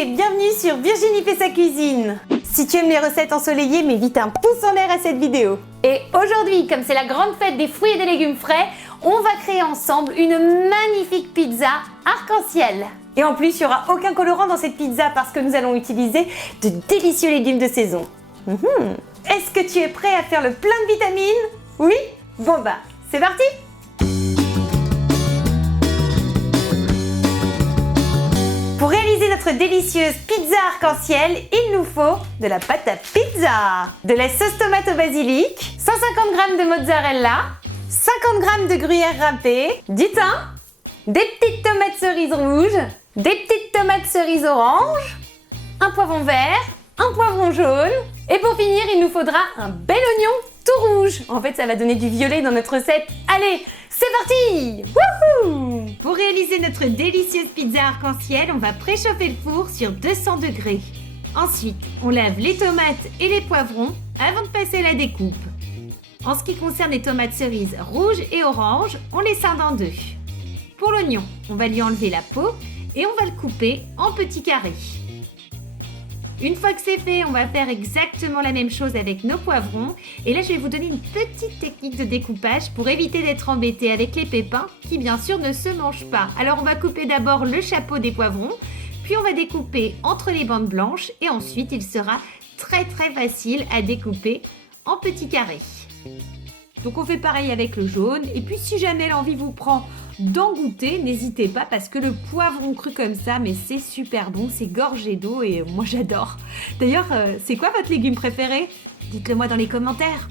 et bienvenue sur Virginie fait sa cuisine. Si tu aimes les recettes ensoleillées, mets vite un pouce en l'air à cette vidéo. Et aujourd'hui, comme c'est la grande fête des fruits et des légumes frais, on va créer ensemble une magnifique pizza arc-en-ciel. Et en plus, il n'y aura aucun colorant dans cette pizza parce que nous allons utiliser de délicieux légumes de saison. Est-ce que tu es prêt à faire le plein de vitamines? Oui? Bon bah, c'est parti! Pour réaliser notre délicieuse pizza arc-en-ciel, il nous faut de la pâte à pizza, de la sauce tomate au basilic, 150 g de mozzarella, 50 g de gruyère râpée, du thym, des petites tomates cerises rouges, des petites tomates cerises oranges, un poivron vert, un poivron jaune, et pour finir, il nous faudra un bel oignon tout rouge. En fait, ça va donner du violet dans notre recette. Allez, c'est parti! Wouhou! Pour réaliser notre délicieuse pizza arc-en-ciel, on va préchauffer le four sur 200 degrés. Ensuite, on lave les tomates et les poivrons avant de passer à la découpe. En ce qui concerne les tomates cerises rouges et oranges, on les scinde en deux. Pour l'oignon, on va lui enlever la peau et on va le couper en petits carrés. Une fois que c'est fait, on va faire exactement la même chose avec nos poivrons. Et là, je vais vous donner une petite technique de découpage pour éviter d'être embêté avec les pépins qui, bien sûr, ne se mangent pas. Alors, on va couper d'abord le chapeau des poivrons, puis on va découper entre les bandes blanches et ensuite, il sera très facile à découper en petits carrés. Donc, on fait pareil avec le jaune. Et puis, si jamais l'envie vous prend d'en goûter, n'hésitez pas parce que le poivron cru comme ça, mais c'est super bon, c'est gorgé d'eau et moi j'adore. D'ailleurs, c'est quoi votre légume préféré? Dites-le moi dans les commentaires.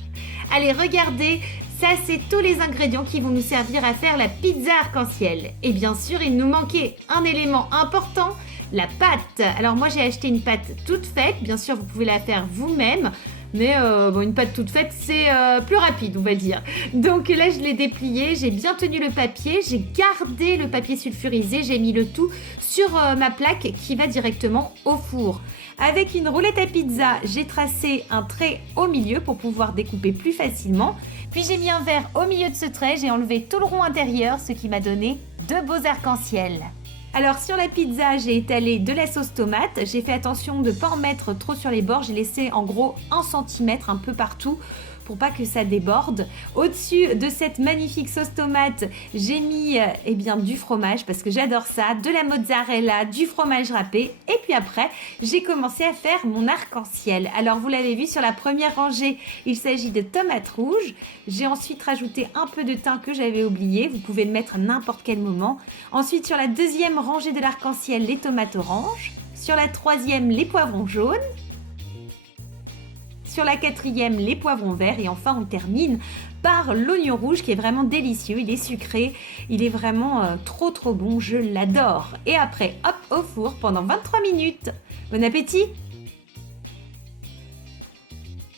Allez, regardez, ça c'est tous les ingrédients qui vont nous servir à faire la pizza arc-en-ciel. Et bien sûr, il nous manquait un élément important, la pâte. Alors moi j'ai acheté une pâte toute faite, bien sûr vous pouvez la faire vous-même. Mais une pâte toute faite, c'est plus rapide, on va dire. Donc là, je l'ai déplié, j'ai bien tenu le papier, j'ai gardé le papier sulfurisé, j'ai mis le tout sur ma plaque qui va directement au four. Avec une roulette à pizza, j'ai tracé un trait au milieu pour pouvoir découper plus facilement. Puis j'ai mis un verre au milieu de ce trait, j'ai enlevé tout le rond intérieur, ce qui m'a donné deux beaux arcs-en-ciel. Alors sur la pizza, j'ai étalé de la sauce tomate. J'ai fait attention de ne pas en mettre trop sur les bords. J'ai laissé en gros 1 cm un peu partout pour pas que ça déborde. Au-dessus de cette magnifique sauce tomate, j'ai mis du fromage parce que j'adore ça, de la mozzarella, du fromage râpé. Et puis après, j'ai commencé à faire mon arc-en-ciel. Alors vous l'avez vu sur la première rangée, il s'agit de tomates rouges. J'ai ensuite rajouté un peu de thym que j'avais oublié. Vous pouvez le mettre à n'importe quel moment. Ensuite, sur la deuxième rangée de l'arc-en-ciel, les tomates oranges. Sur la troisième, les poivrons jaunes. Sur la quatrième, les poivrons verts. Et enfin, on termine par l'oignon rouge qui est vraiment délicieux. Il est sucré, il est vraiment trop bon. Je l'adore. Et après, hop, au four pendant 23 minutes. Bon appétit!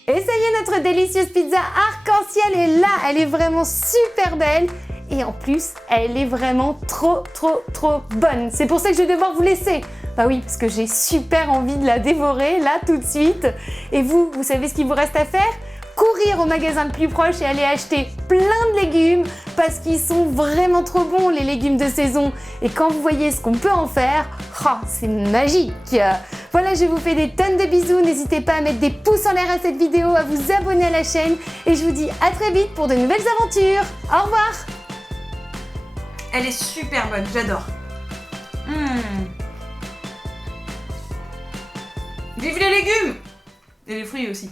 Et ça y est, notre délicieuse pizza arc-en-ciel est là. Elle est vraiment super belle. Et en plus, elle est vraiment trop bonne. C'est pour ça que je vais devoir vous laisser. Bah oui, parce que j'ai super envie de la dévorer là tout de suite. Et vous savez ce qu'il vous reste à faire? Courir au magasin le plus proche et aller acheter plein de légumes parce qu'ils sont vraiment trop bons, les légumes de saison. Et quand vous voyez ce qu'on peut en faire, c'est magique. Voilà, je vous fais des tonnes de bisous. N'hésitez pas à mettre des pouces en l'air à cette vidéo, à vous abonner à la chaîne. Et je vous dis à très vite pour de nouvelles aventures. Au revoir. Elle est super bonne, j'adore. Vive les légumes! Et les fruits aussi.